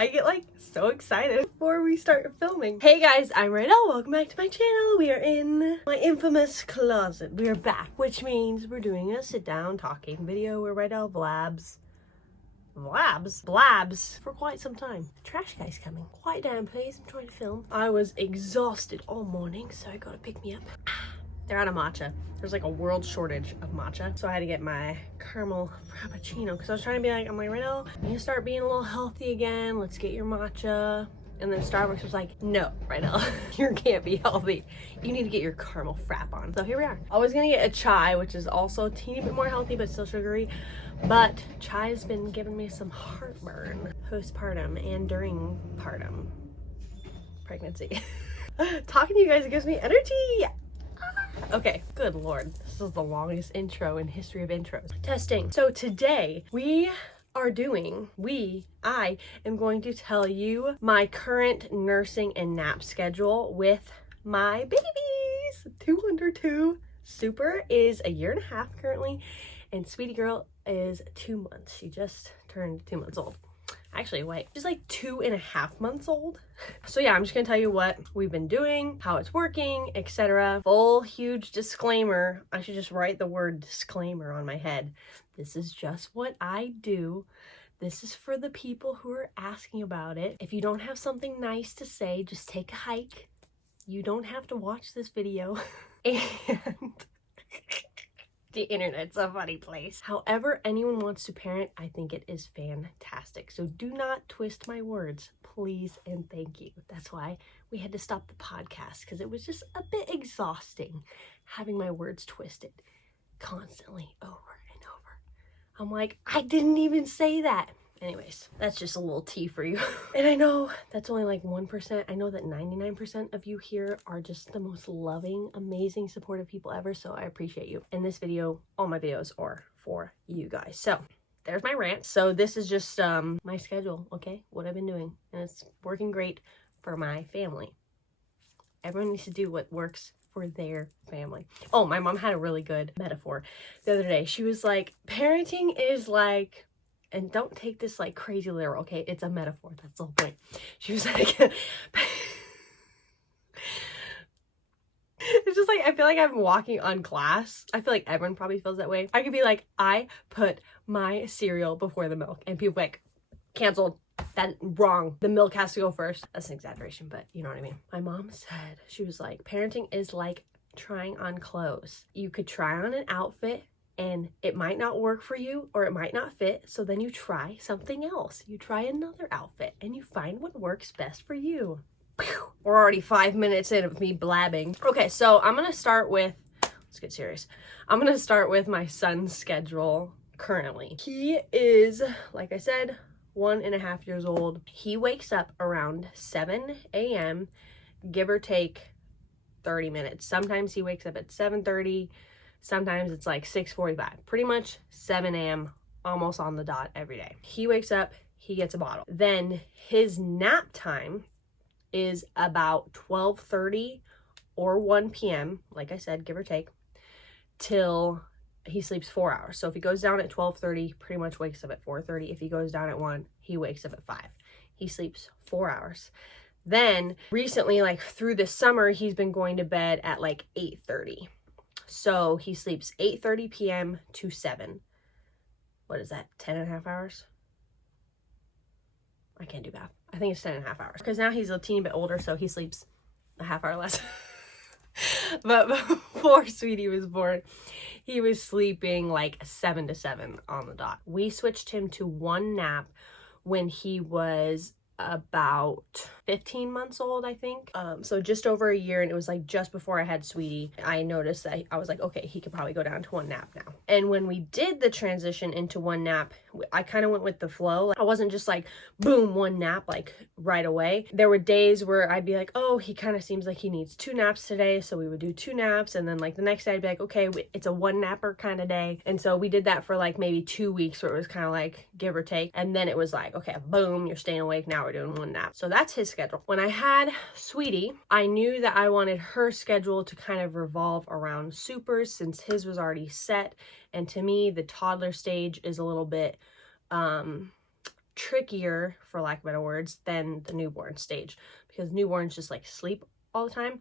I get like so excited before we start filming. Hey guys, I'm Rydel. Welcome back to my channel. We are in my infamous closet. We are back, which means we're doing a sit down talking video where Rydel blabs for quite some time. The trash guy's coming. Quiet down, please. I'm trying to film. I was exhausted all morning, so I gotta pick me up. They're out of matcha. There's like a world shortage of matcha. So I had to get my caramel frappuccino because I was trying to be like, I'm like, Rydel, you need to start being a little healthy again. Let's get your matcha. And then Starbucks was like, no, Rydel, you can't be healthy. You need to get your caramel frap on. So here we are. I was gonna get a chai, which is also a teeny bit more healthy, but still sugary. But chai has been giving me some heartburn postpartum and during partum pregnancy. Talking to you guys, it gives me energy. Okay, good lord. This is the longest intro in history of intros. Testing. So today I am going to tell you my current nursing and nap schedule with my babies. 2 under 2. Super is a 1.5 years currently, and Sweetie Girl is 2 months. She just turned 2 months old. Actually, wait, she's like 2.5 months old. So yeah, I'm just gonna tell you what we've been doing, how it's working, etc. Full huge disclaimer. I should just write the word disclaimer on my head. This is just what I do. This is for the people who are asking about it. If you don't have something nice to say, just take a hike. You don't have to watch this video. And the internet's a funny place. However anyone wants to parent, I think it is fantastic. So do not twist my words, please and thank you. That's why we had to stop the podcast, because it was just a bit exhausting having my words twisted constantly over and over. I'm like, I didn't even say that. Anyways, that's just a little tea for you. And I know that's only like 1%. I know that 99% of you here are just the most loving, amazing, supportive people ever. So I appreciate you. And this video, all my videos are for you guys. So there's my rant. So this is just my schedule, okay? What I've been doing. And it's working great for my family. Everyone needs to do what works for their family. Oh, my mom had a really good metaphor the other day. She was like, parenting is like, and don't take this like crazy literal, okay? It's a metaphor. That's the whole point. She was like, it's just like, I feel like I'm walking on glass. I feel like everyone probably feels that way. I could be like, I put my cereal before the milk, and people like, canceled. That wrong. The milk has to go first. That's an exaggeration, but you know what I mean. My mom said, she was like, parenting is like trying on clothes. You could try on an outfit, and it might not work for you, or it might not fit. So then you try something else. You try another outfit and you find what works best for you. Whew. We're already 5 minutes in of me blabbing. Okay, so I'm gonna start with, let's get serious. I'm gonna start with my son's schedule currently. He is, like I said, 1.5 years old. He wakes up around 7 a.m., give or take 30 minutes. Sometimes he wakes up at 7:30. Sometimes it's like 6:45, pretty much 7 a.m. almost on the dot every day. He wakes up, he gets a bottle. Then his nap time is about 12:30 or 1 p.m., like I said, give or take, till he sleeps 4 hours. So if he goes down at 12:30, pretty much wakes up at 4:30. If he goes down at 1, he wakes up at 5. He sleeps 4 hours. Then recently, like through the summer, he's been going to bed at like 8:30. So he sleeps 8:30 p.m. to 7. What is that? 10.5 hours? I can't do math. I think it's 10.5 hours. Because now he's a teeny bit older, so he sleeps a half hour less. But before Sweetie was born, he was sleeping like 7 to 7 on the dot. We switched him to one nap when he was about 15 months old, I think. So just over a year, and it was like just before I had Sweetie. I noticed that I was like, okay, he could probably go down to one nap now. And when we did the transition into one nap, I kind of went with the flow. I wasn't just like, boom, one nap like right away. There were days where I'd be like, oh, he kind of seems like he needs 2 naps today. So we would do 2 naps. And then like the next day I'd be like, okay, it's a 1 napper kind of day. And so we did that for like maybe 2 weeks, where it was kind of like give or take. And then it was like, okay, boom, you're staying awake. Now we're doing 1 nap. So that's his schedule. When I had Sweetie, I knew that I wanted her schedule to kind of revolve around Supers, since his was already set. And to me, the toddler stage is a little bit trickier, for lack of better words, than the newborn stage, because newborns just like sleep all the time.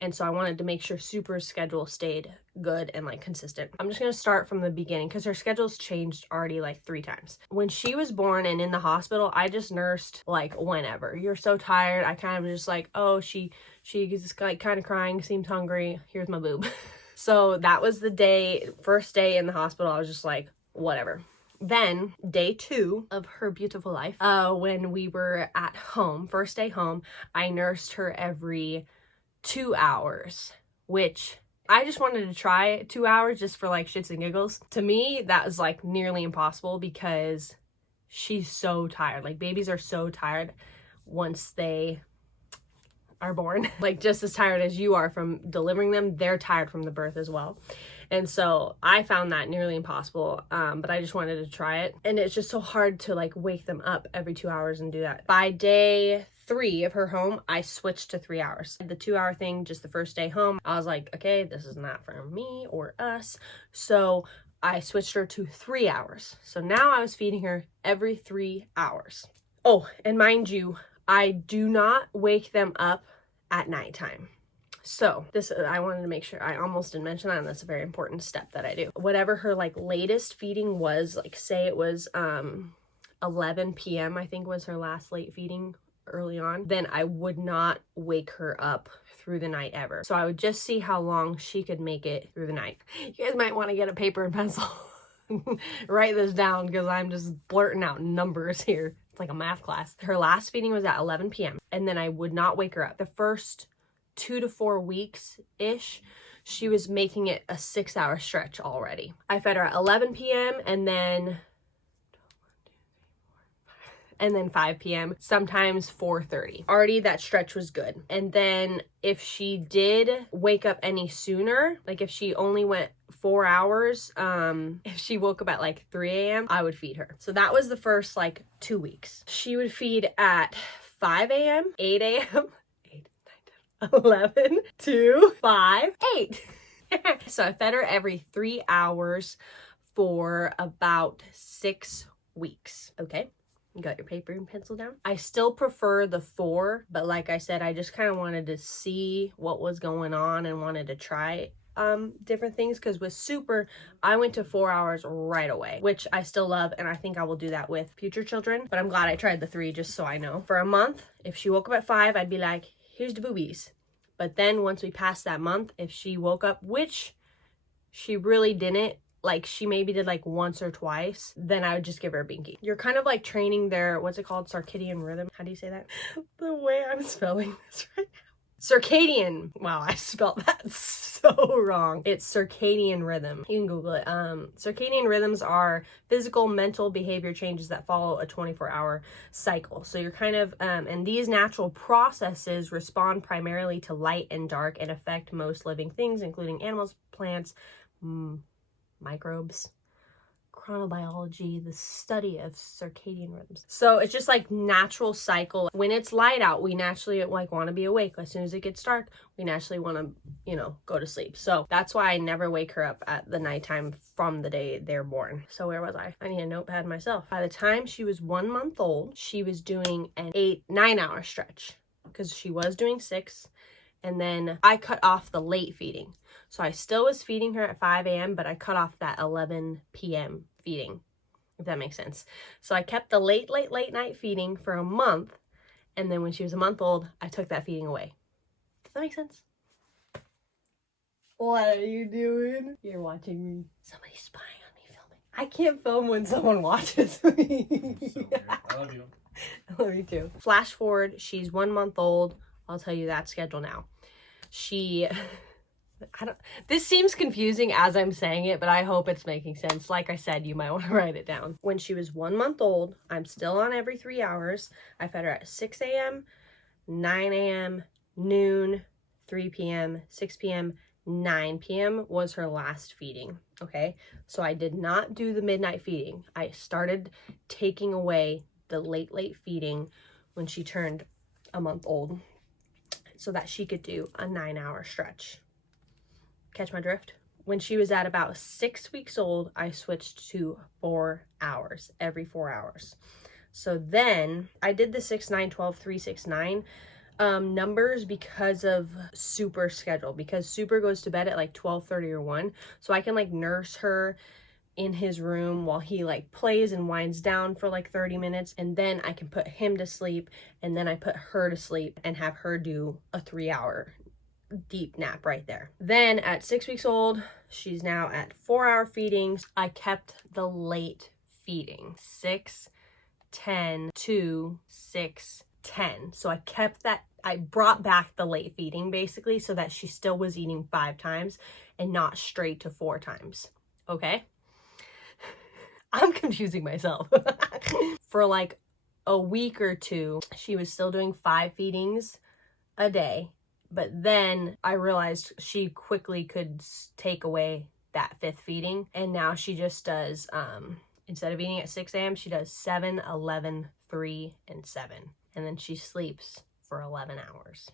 And so I wanted to make sure Super's schedule stayed good and like consistent. I'm just gonna start from the beginning because her schedule's changed already like 3 times. When she was born and in the hospital, I just nursed like whenever. You're so tired. I kind of was just like, oh, she's like kind of crying, seems hungry. Here's my boob. So that was the first day in the hospital. I was just like, whatever. Then day 2 of her beautiful life, when we were at home, first day home, I nursed her every 2 hours, which I just wanted to try 2 hours just for like shits and giggles. To me, that was like nearly impossible because she's so tired. Like babies are so tired once they are born. Like just as tired as you are from delivering them, they're tired from the birth as well. And so I found that nearly impossible, but I just wanted to try it. And it's just so hard to like wake them up every 2 hours and do that. By day 3 of her home, I switched to 3 hours. The 2 hour thing, just the first day home, I was like, okay, this is not for me or us. So I switched her to 3 hours. So now I was feeding her every 3 hours. Oh, and mind you, I do not wake them up at nighttime. So this, I wanted to make sure, I almost didn't mention that, and that's a very important step that I do. Whatever her like latest feeding was, like say it was 11 p.m. I think was her last late feeding early on, then I would not wake her up through the night ever. So I would just see how long she could make it through the night. You guys might want to get a paper and pencil. Write this down because I'm just blurting out numbers here. It's like a math class. Her last feeding was at 11 p.m. and then I would not wake her up. The first 2 to 4 weeks ish, she was making it a 6 hour stretch already. I fed her at 11 p.m. and then 5 p.m., sometimes 4:30. Already that stretch was good. And then if she did wake up any sooner, like if she only went 4 hours, if she woke up at like 3 a.m., I would feed her. So that was the first like 2 weeks. She would feed at 5 a.m., 8 a.m., 11, 2, 5, 8. So I fed her every 3 hours for about 6 weeks. Okay. You got your paper and pencil down? I still prefer the 4, but like I said, I just kind of wanted to see what was going on and wanted to try different things, because with Super, I went to 4 hours right away, which I still love, and I think I will do that with future children, but I'm glad I tried the 3 just so I know. For a month, if she woke up at 5, I'd be like, here's the boobies. But then once we passed that month, if she woke up, which she really didn't, like she maybe did like once or twice, then I would just give her a binky. You're kind of like training their, what's it called? Circadian rhythm. How do you say that? The way I'm spelling this right now. Circadian. Wow, I spelled that so wrong. It's circadian rhythm. You can Google it. Circadian rhythms are physical, mental behavior changes that follow a 24-hour cycle. So you're kind of, and these natural processes respond primarily to light and dark and affect most living things, including animals, plants, microbes. Chronobiology, the study of circadian rhythms. So it's just like natural cycle. When it's light out, we naturally like want to be awake. As soon as it gets dark, we naturally want to, go to sleep. So that's why I never wake her up at the nighttime from the day they're born. So where was I? I need a notepad myself. By the time she was 1 month old, she was doing an 9 hour stretch because she was doing 6. And then I cut off the late feeding. So I still was feeding her at 5 a.m., but I cut off that 11 p.m. feeding, if that makes sense. So I kept the late night feeding for a month. And then when she was a month old, I took that feeding away. Does that make sense? What are you doing? You're watching me. Somebody's spying on me filming. I can't film when someone watches me. So I love you. I love you too. Flash forward, she's 1 month old. I'll tell you that schedule now. This seems confusing as I'm saying it, but I hope it's making sense. Like I said, you might want to write it down. When she was 1 month old, I'm still on every 3 hours. I fed her at 6 a.m., 9 a.m., noon, 3 p.m., 6 p.m., 9 p.m. was her last feeding, okay? So I did not do the midnight feeding. I started taking away the late feeding when she turned a month old so that she could do a 9 hour stretch. Catch my drift? When she was at about 6 weeks old, I switched to 4 hours, every 4 hours. So then I did the 6, 9, 12, 3, 6, 9 numbers because of Super's schedule, because Super goes to bed at like 12:30 or 1. So I can like nurse her in his room while he like plays and winds down for like 30 minutes, and then I can put him to sleep, and then I put her to sleep and have her do a 3-hour deep nap right there. Then at 6 weeks old, she's now at 4-hour feedings. I kept the late feeding, 6, 10, 2, 6, 10. So I kept that, I brought back the late feeding basically so that she still was eating 5 times and not straight to 4 times. Okay? I'm confusing myself. For like a week or 2, she was still doing 5 feedings a day. But then I realized she quickly could take away that 5th feeding. And now she just does, instead of eating at 6 a.m., she does 7, 11, 3, and 7. And then she sleeps for 11 hours.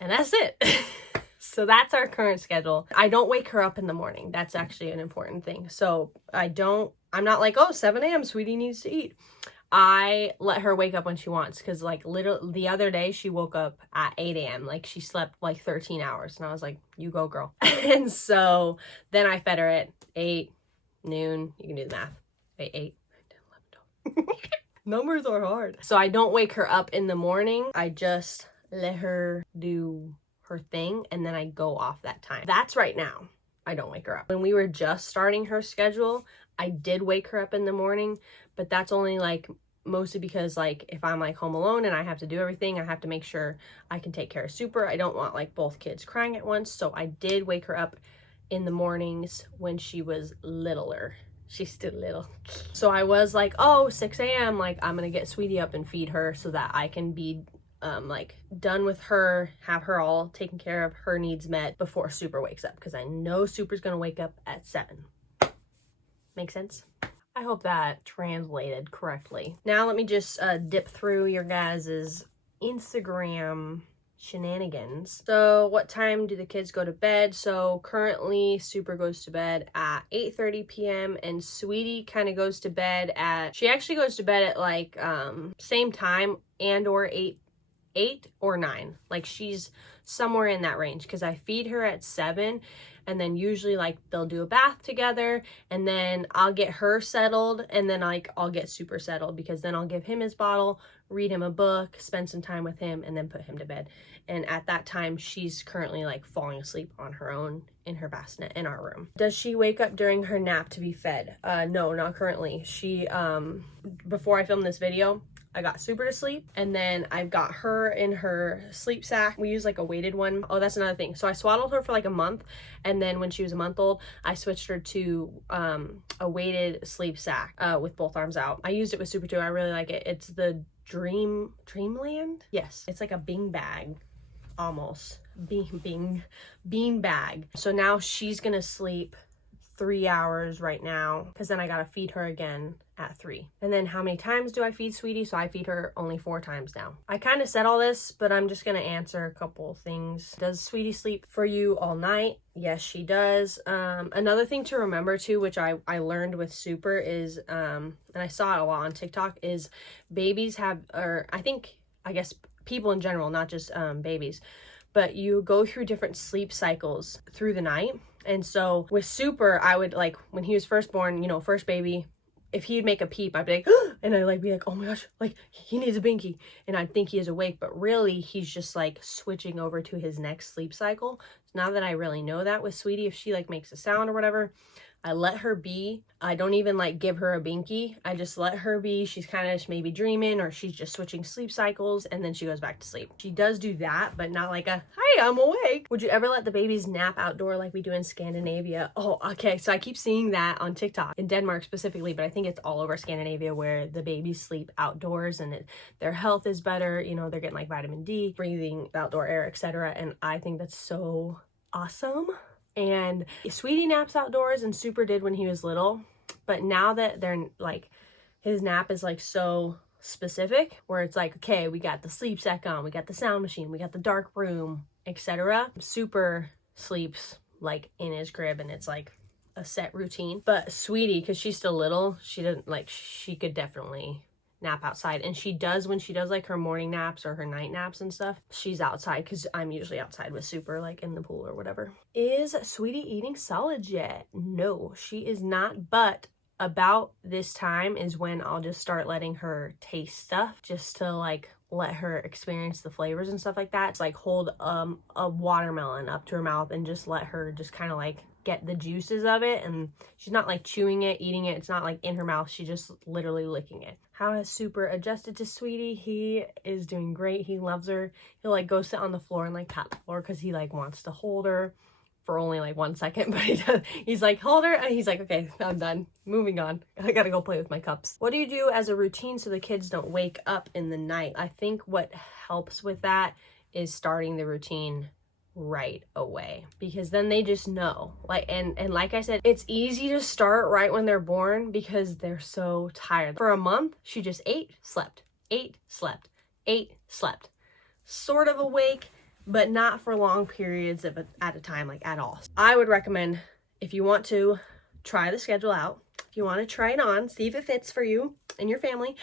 And that's it. So that's our current schedule. I don't wake her up in the morning. That's actually an important thing. So I'm not like, oh, 7 a.m. sweetie needs to eat. I let her wake up when she wants, because like literally the other day she woke up at 8 a.m. like she slept like 13 hours, and I was like, you go girl. And so then I fed her at 8, noon, you can do the math. Wait, 8, 9, 10, 11, 12. Numbers are hard. So I don't wake her up in the morning. I just let her do her thing, and then I go off that time. That's right now. I don't wake her up. When we were just starting her schedule, I did wake her up in the morning, but that's only like mostly because like if I'm like home alone and I have to do everything, I have to make sure I can take care of Super. I don't want like both kids crying at once. So I did wake her up in the mornings when she was littler. She's still little. So I was like, oh, 6 a.m. like I'm gonna get Sweetie up and feed her so that I can be like done with her, have her all taken care of, her needs met before Super wakes up, because I know Super's gonna wake up at 7. Make sense? I hope that translated correctly. Now let me just dip through your guys's Instagram shenanigans. So what time do the kids go to bed? So currently Super goes to bed at 8:30 p.m. and Sweetie kind of goes to bed at, she actually goes to bed at like same time and or 8 or 9. Like she's somewhere in that range, because I feed her at 7, and then usually like they'll do a bath together, and then I'll get her settled, and then like I'll get Super settled, because then I'll give him his bottle, read him a book, spend some time with him, and then put him to bed. And at that time she's currently like falling asleep on her own in her bassinet in our room. Does she wake up during her nap to be fed? No, not currently. She before I filmed this video, I got Super to sleep, and then I've got her in her sleep sack. We use like a weighted one. Oh, that's another thing. So I swaddled her for like a month, and then when she was a month old, I switched her to a weighted sleep sack with both arms out. I used it with Super too. I really like it. It's the Dreamland? Yes, it's like a bean bag almost. Bean bag. So now she's gonna sleep 3 hours right now, because then I gotta feed her again at 3. And then how many times do I feed Sweetie? So I feed her only 4 times now. I kind of said all this, but I'm just gonna answer a couple things. Does Sweetie sleep for you all night? Yes, she does. Another thing to remember too, which I learned with Super is, and I saw it a lot on TikTok, is babies have, or I guess people in general, not just babies, but you go through different sleep cycles through the night. And so with Super, I would like, when he was first born, you know, first baby, if he'd make a peep, I'd be like, and I'd like be like, oh my gosh, like he needs a binky. And I'd think he is awake, but really he's just like switching over to his next sleep cycle. So now that I really know that with Sweetie, if she like makes a sound or whatever, I let her be. I don't even like give her a binky. I just let her be. She's kind of maybe dreaming, or she's just switching sleep cycles, and then she goes back to sleep. She does do that, but not like a, hi, I'm awake. Would you ever let the babies nap outdoor like we do in Scandinavia? Oh, okay. So I keep seeing that on TikTok, in Denmark specifically, but I think it's all over Scandinavia, where the babies sleep outdoors and their health is better. You know, they're getting like vitamin D, breathing outdoor air, etc. And I think that's so awesome. And Sweetie naps outdoors, and Super did when he was little, but now that they're like, his nap is like so specific, where it's like, okay, we got the sleep sack on, we got the sound machine, we got the dark room, etc. Super sleeps like in his crib, and it's like a set routine. But Sweetie, because she's still little, she didn't like, she could definitely nap outside. And she does, when she does like her morning naps or her night naps and stuff, she's outside, because I'm usually outside with Super, like in the pool or whatever. Is Sweetie eating solids yet? No, she is not. But about this time is when I'll just start letting her taste stuff, just to like let her experience the flavors and stuff like that. It's like hold a watermelon up to her mouth and just let her just kind of like get the juices of it, and she's not like chewing it, eating it. It's not like in her mouth, she's just literally licking it. How has Super adjusted to Sweetie? He is doing great. He loves her. He'll like go sit on the floor and like tap the floor because he like wants to hold her for only like 1 second, but he's like, hold her, and he's like, okay, I'm done, moving on, I gotta go play with my cups. What do you do as a routine so the kids don't wake up in the night? I think what helps with that is starting the routine right away, because then they just know, like, and like I said, it's easy to start right when they're born because they're so tired. For a month, she just ate, slept, ate, slept, ate, slept, sort of awake, but not for long periods at a time, like at all. I would recommend, if you want to try the schedule out, if you want to try it on, see if it fits for you and your family,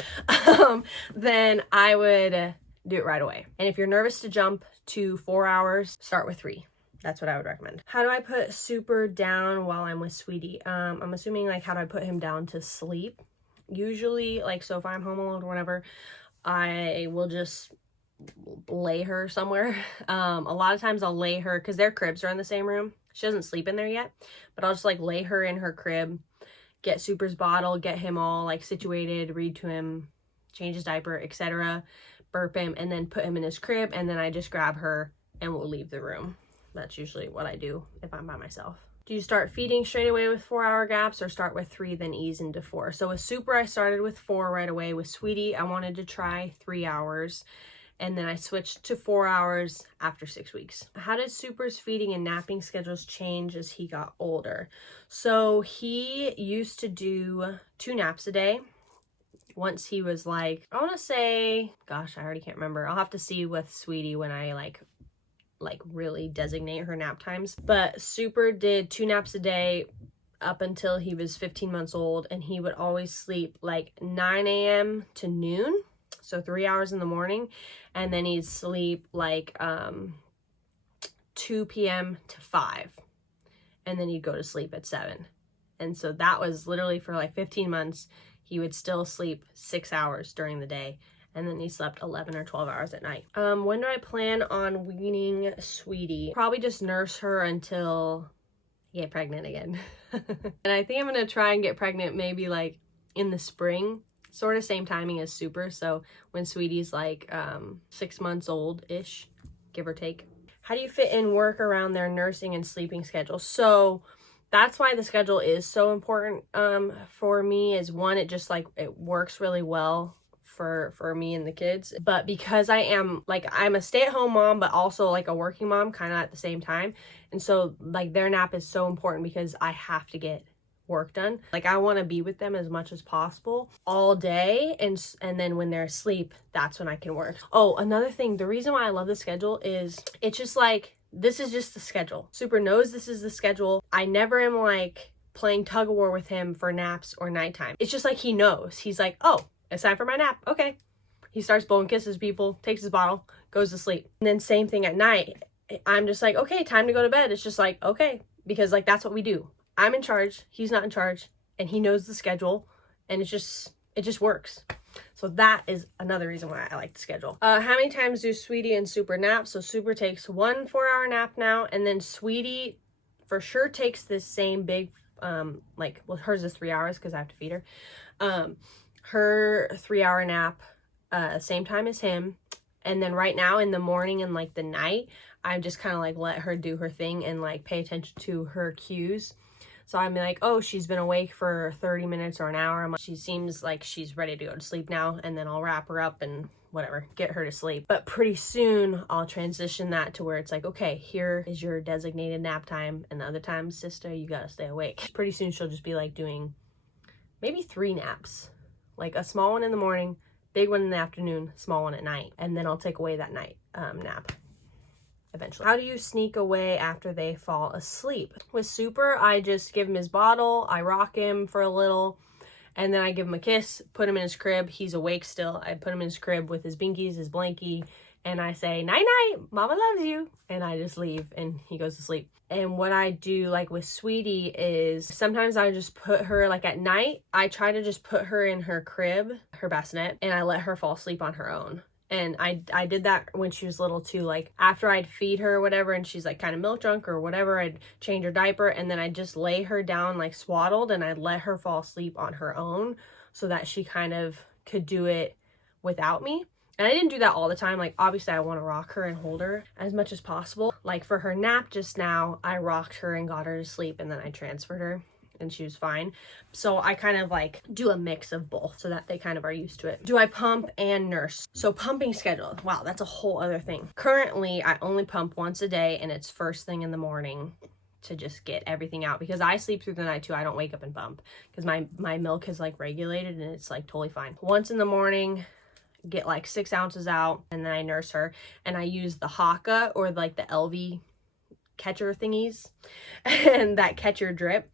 then I would do it right away. And if you're nervous to jump to 4 hours, start with 3. That's what I would recommend. How do I put Super down while I'm with Sweetie? I'm assuming like, how do I put him down to sleep? Usually, like, so if I'm home alone or whatever, I will just lay her somewhere. A lot of times I'll lay her, because their cribs are in the same room. She doesn't sleep in there yet, but I'll just like lay her in her crib, get Super's bottle, get him all like situated, read to him, change his diaper, etc., burp him, and then put him in his crib, and then I just grab her and we'll leave the room. That's usually what I do if I'm by myself. Do you start feeding straight away with 4-hour gaps, or start with 3 then ease into 4? So with Super, I started with 4 right away. With Sweetie, I wanted to try 3 hours, and then I switched to 4 hours after 6 weeks. How did Super's feeding and napping schedules change as he got older? So he used to do 2 naps a day. Once he was like, I want to say, gosh, I already can't remember. I'll have to see with Sweetie when I like really designate her nap times. But Super did 2 naps a day up until he was 15 months old, and he would always sleep like 9 a.m. to noon. So 3 hours in the morning, and then he'd sleep like 2 p.m. to 5, and then he'd go to sleep at 7. And so that was literally for like 15 months. He would still sleep 6 hours during the day, and then he slept 11 or 12 hours at night. When do I plan on weaning Sweetie? Probably just nurse her until I get pregnant again. And I think I'm gonna try and get pregnant maybe like in the spring, sort of same timing as Super. So when Sweetie's like 6 months old-ish, give or take. How do you fit in work around their nursing and sleeping schedule? So that's why the schedule is so important for me. Is one, it just like, it works really well for me and the kids. But because I am like, I'm a stay-at-home mom, but also like a working mom kind of at the same time. And so like their nap is so important because I have to get work done. Like I want to be with them as much as possible all day, and then when they're asleep, that's when I can work. Oh, another thing, the reason why I love the schedule is it's just like, this is just the schedule. Super knows this is the schedule. I never am like playing tug of war with him for naps or nighttime. It's just like he knows. He's like, oh, it's time for my nap. Okay. He starts blowing kisses people, takes his bottle, goes to sleep. And then same thing at night. I'm just like, okay, time to go to bed. It's just like, okay, because like that's what we do. I'm in charge, he's not in charge, and he knows the schedule, and it just works. So that is another reason why I like the schedule. How many times do Sweetie and Super nap? So Super takes 1 4-hour nap now, and then Sweetie for sure takes this same big, like, well, hers is 3 hours because I have to feed her. Her 3-hour nap, same time as him. And then right now in the morning and like the night, I just kind of like let her do her thing and like pay attention to her cues. So I'm like, oh, she's been awake for 30 minutes or an hour. I'm like, she seems like she's ready to go to sleep now. And then I'll wrap her up and whatever, get her to sleep. But pretty soon I'll transition that to where it's like, okay, here is your designated nap time. And the other times, sister, you gotta stay awake. Pretty soon she'll just be like doing maybe 3 naps. Like a small one in the morning, big one in the afternoon, small one at night. And then I'll take away that night nap. eventually. How do you sneak away after they fall asleep? With Super, I just give him his bottle, I rock him for a little, and then I give him a kiss, put him in his crib. He's awake still. I put him in his crib with his binkies, his blankie, and I say, night night, mama loves you. And I just leave and he goes to sleep. And what I do like with Sweetie is sometimes I just put her like at night, I try to just put her in her crib, her bassinet, and I let her fall asleep on her own. And I did that when she was little too. Like after I'd feed her or whatever and she's like kind of milk drunk or whatever, I'd change her diaper and then I'd just lay her down like swaddled and I'd let her fall asleep on her own so that she kind of could do it without me. And I didn't do that all the time. Like obviously I want to rock her and hold her as much as possible. Like for her nap just now, I rocked her and got her to sleep and then I transferred her and she was fine. So I kind of like do a mix of both so that they kind of are used to it. Do I pump and nurse? So pumping schedule, wow, that's a whole other thing. Currently, I only pump once a day and it's first thing in the morning to just get everything out because I sleep through the night too. I don't wake up and pump because my milk is like regulated and it's like totally fine. Once in the morning, get like 6 ounces out and then I nurse her and I use the Haka or like the LV catcher thingies and that catcher drip.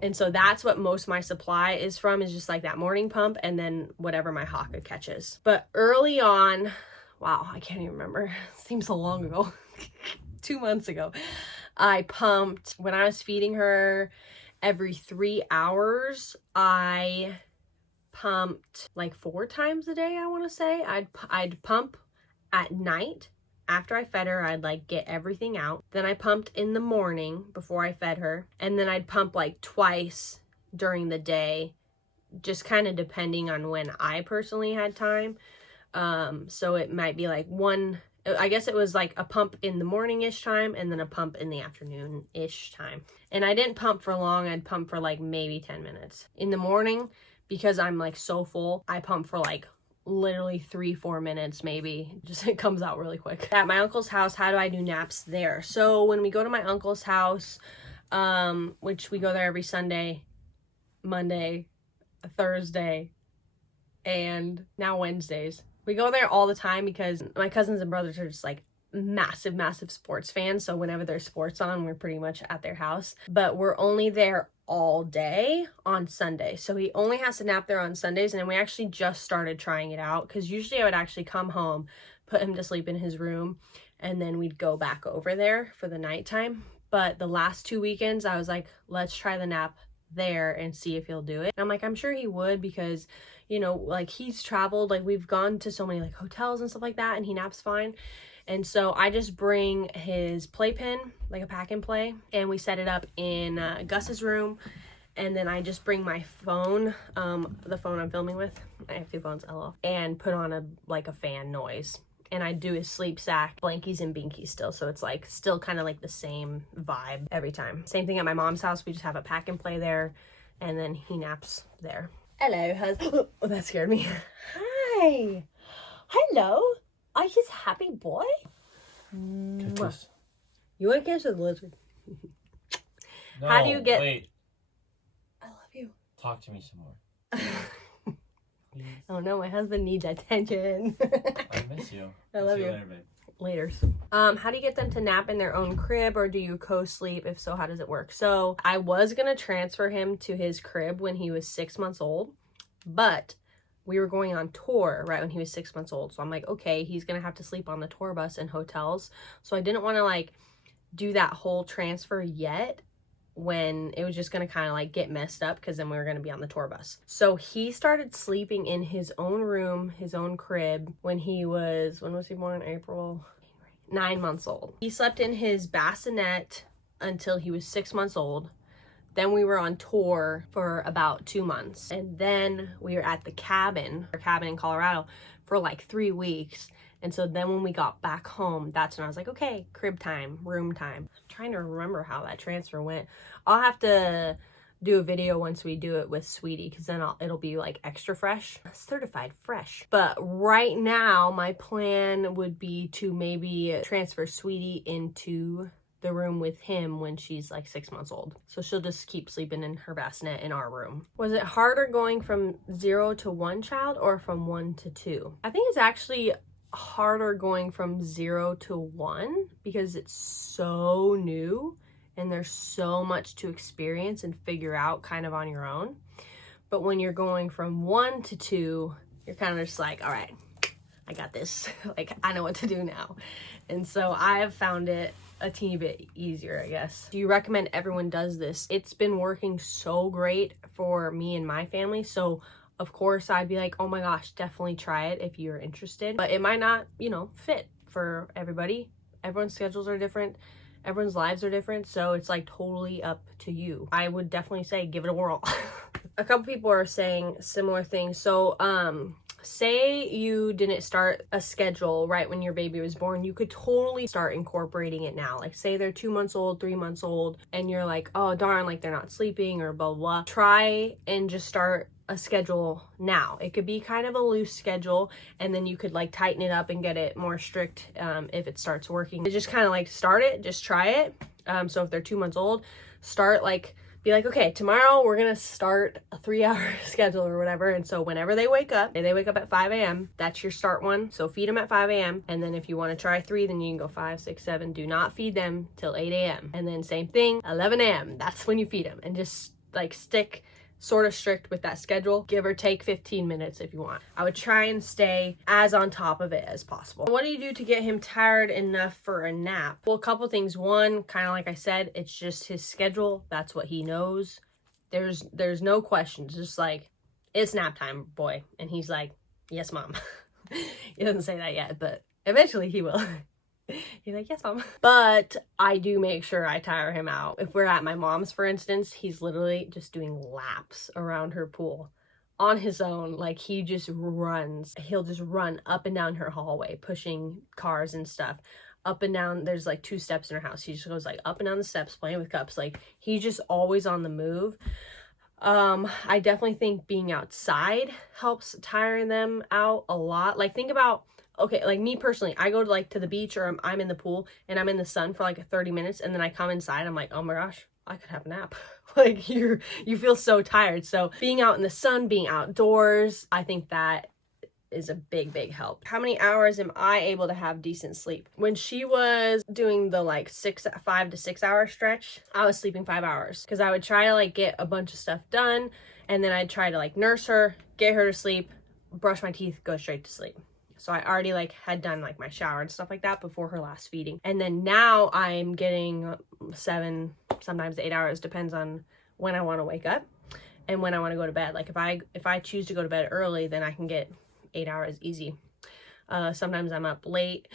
And so that's what most of my supply is from, is just like that morning pump and then whatever my Haka catches. But early on, wow, I can't even remember. Seems so long ago. 2 months ago, I pumped when I was feeding her every 3 hours. I pumped like 4 times a day, I want to say. I'd pump at night. After I fed her, I'd like get everything out. Then I pumped in the morning before I fed her. And then I'd pump like twice during the day, just kind of depending on when I personally had time. So it might be like I guess it was like a pump in the morning-ish time and then a pump in the afternoon-ish time. And I didn't pump for long. I'd pump for like maybe 10 minutes. In the morning, because I'm like so full, I pump for like literally 3-4 minutes maybe. Just it comes out really quick. At my uncle's house, how do I do naps there? So when we go to my uncle's house, which we go there every Sunday, Monday, Thursday, and now Wednesdays. We go there all the time because my cousins and brothers are just like massive sports fans. So whenever there's sports on, we're pretty much at their house. But we're only there all day on Sunday. So he only has to nap there on Sundays. And we actually just started trying it out because usually I would actually come home, put him to sleep in his room, and then we'd go back over there for the nighttime. But the last 2 weekends, I was like, let's try the nap there and see if he'll do it. And I'm like, I'm sure he would because, you know, like he's traveled, like we've gone to so many like hotels and stuff like that and he naps fine. And so I just bring his playpen, like a pack and play, and we set it up in Gus's room. And then I just bring my phone, the phone I'm filming with, I have 2 phones, LOL, and put on a fan noise. And I do his sleep sack, blankies and binkies still. So it's like still kind of like the same vibe every time. Same thing at my mom's house. We just have a pack and play there and then he naps there. Hello, oh, that scared me. Hi. Hello. Are you a happy boy? Kiss. You want to kiss with the lizard? No, how do you get... Wait. I love you. Talk to me some more. Oh no, my husband needs attention. I miss you. I love you. Later, babe. Later. How do you get them to nap in their own crib, or do you co-sleep? If so, how does it work? So I was gonna transfer him to his crib when he was 6 months old, but we were going on tour right when he was 6 months old. So I'm like, okay, he's gonna have to sleep on the tour bus in hotels. So I didn't want to like do that whole transfer yet, when it was just going to kind of like get messed up because then we were going to be on the tour bus. So he started sleeping in his own room, his own crib when was he born? April? 9 months old. He slept in his bassinet until he was 6 months old. Then we were on tour for about 2 months. And then we were at our cabin in Colorado for like 3 weeks. And so then when we got back home, that's when I was like, okay, crib time, room time. I'm trying to remember how that transfer went. I'll have to do a video once we do it with Sweetie, because then it'll be like extra fresh, certified fresh. But right now, my plan would be to maybe transfer Sweetie into the room with him when she's like 6 months old. So she'll just keep sleeping in her bassinet in our room. Was it harder going from 0 to 1 child or from 1 to 2? I think it's actually harder going from 0 to 1 because it's so new and there's so much to experience and figure out kind of on your own. But when you're going from 1 to 2, you're kind of just like, all right, I got this. Like, I know what to do now. And so I have found it a teeny bit easier, I guess. Do you recommend everyone does this? It's been working so great for me and my family. So of course I'd be like, oh my gosh, definitely try it if you're interested. But it might not, you know, fit for everybody. Everyone's schedules are different. Everyone's lives are different. So it's like totally up to you. I would definitely say give it a whirl. A couple people are saying similar things. So, say you didn't start a schedule right when your baby was born, you could totally start incorporating it now. Like say they're 2 months old, 3 months old, and you're like, oh darn, like they're not sleeping or blah, blah. Try and just start a schedule now. It could be kind of a loose schedule, and then you could like tighten it up and get it more strict if it starts working. Just kind of like start it, just try it. So if they're 2 months old, start like, be like, okay, tomorrow we're gonna start a 3-hour schedule or whatever. And so whenever they wake up, they wake up at 5 a.m., that's your start one. So feed them at 5 a.m. And then if you want to try 3, then you can go 5, 6, 7. Do not feed them till 8 a.m. And then same thing, 11 a.m. That's when you feed them. And just like stick sort of strict with that schedule, give or take 15 minutes if you want. I would try and stay as on top of it as possible. What do you do to get him tired enough for a nap? Well, a couple things. One, kind of like I said, it's just his schedule. That's what he knows. There's no questions. Just like, it's nap time, boy. And he's like, yes, mom. He doesn't say that yet, but eventually he will. He's like, yes, mom. But I do make sure I tire him out. If we're at my mom's, for instance, he's literally just doing laps around her pool on his own. Like, he just runs. He'll just run up and down her hallway, pushing cars and stuff. Up and down, there's like 2 steps in her house. He just goes like up and down the steps, playing with cups. Like, he's just always on the move. I definitely think being outside helps tiring them out a lot. Like, think about, okay, like me personally, I go to the beach or I'm in the pool and I'm in the sun for like 30 minutes and then I come inside, I'm like, oh my gosh, I could have a nap. Like you feel so tired. So being out in the sun, being outdoors, I think that is a big help. How many hours am I able to have decent sleep? When she was doing the like 5 to 6 hour stretch, I was sleeping 5 hours because I would try to like get a bunch of stuff done and then I'd try to like nurse her, get her to sleep, brush my teeth, go straight to sleep. So I already like had done like my shower and stuff like that before her last feeding. And then now I'm getting 7, sometimes 8 hours, depends on when I want to wake up and when I want to go to bed. Like if I choose to go to bed early, then I can get 8 hours easy. Sometimes I'm up late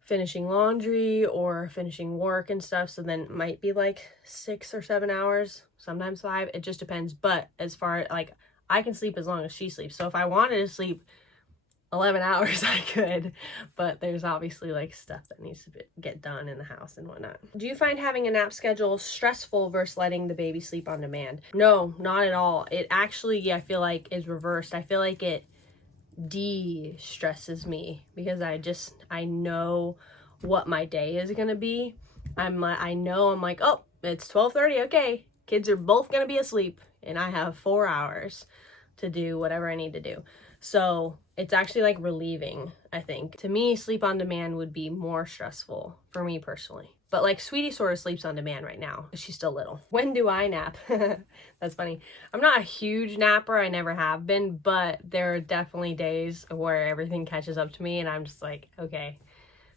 finishing laundry or finishing work and stuff. So then it might be like 6 or 7 hours, sometimes 5. It just depends. But as far as like, I can sleep as long as she sleeps. So if I wanted to sleep 11 hours, I could, but there's obviously like stuff that needs to get done in the house and whatnot. Do you find having a nap schedule stressful versus letting the baby sleep on demand? No, not at all. It actually, I feel like is reversed. I feel like it de-stresses me because I know what my day is gonna be. I'm like, oh, it's 12:30. Okay, kids are both gonna be asleep and I have 4 hours to do whatever I need to do. So it's actually like relieving, I think. To me, sleep on demand would be more stressful for me personally. But like Sweetie sort of sleeps on demand right now. She's still little. When do I nap? That's funny. I'm not a huge napper. I never have been, but there are definitely days where everything catches up to me and I'm just like, okay,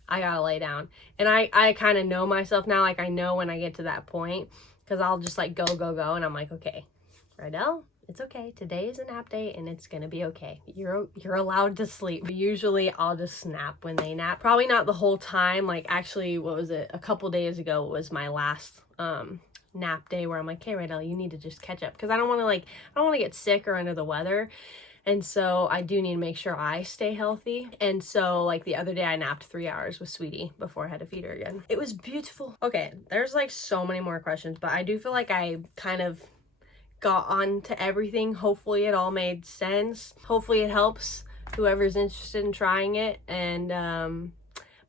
I gotta lay down. And I kind of know myself now. Like I know when I get to that point because I'll just like go. And I'm like, okay, Rydel, it's okay. Today is a nap day and it's gonna be okay. You're allowed to sleep. Usually I'll just snap when they nap. Probably not the whole time. Like actually, what was it? A couple days ago was my last nap day where I'm like, hey Rydel, you need to just catch up because I don't want to get sick or under the weather. And so I do need to make sure I stay healthy. And so like the other day I napped 3 hours with Sweetie before I had to feed her again. It was beautiful. Okay, there's like so many more questions, but I do feel like I kind of got on to everything. Hopefully it all made sense. Hopefully it helps whoever's interested in trying it. And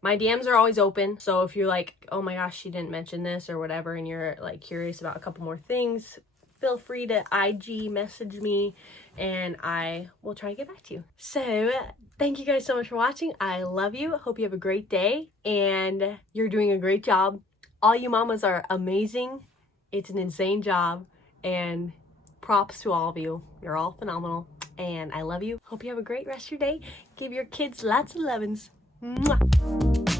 my DMs are always open. So if you're like, oh my gosh, she didn't mention this or whatever, and you're like curious about a couple more things, feel free to IG message me and I will try to get back to you. So thank you guys so much for watching. I love you. Hope you have a great day and you're doing a great job. All you mamas are amazing. It's an insane job and props to all of you. You're all phenomenal and I love you. Hope you have a great rest of your day. Give your kids lots of lovin's. Mwah.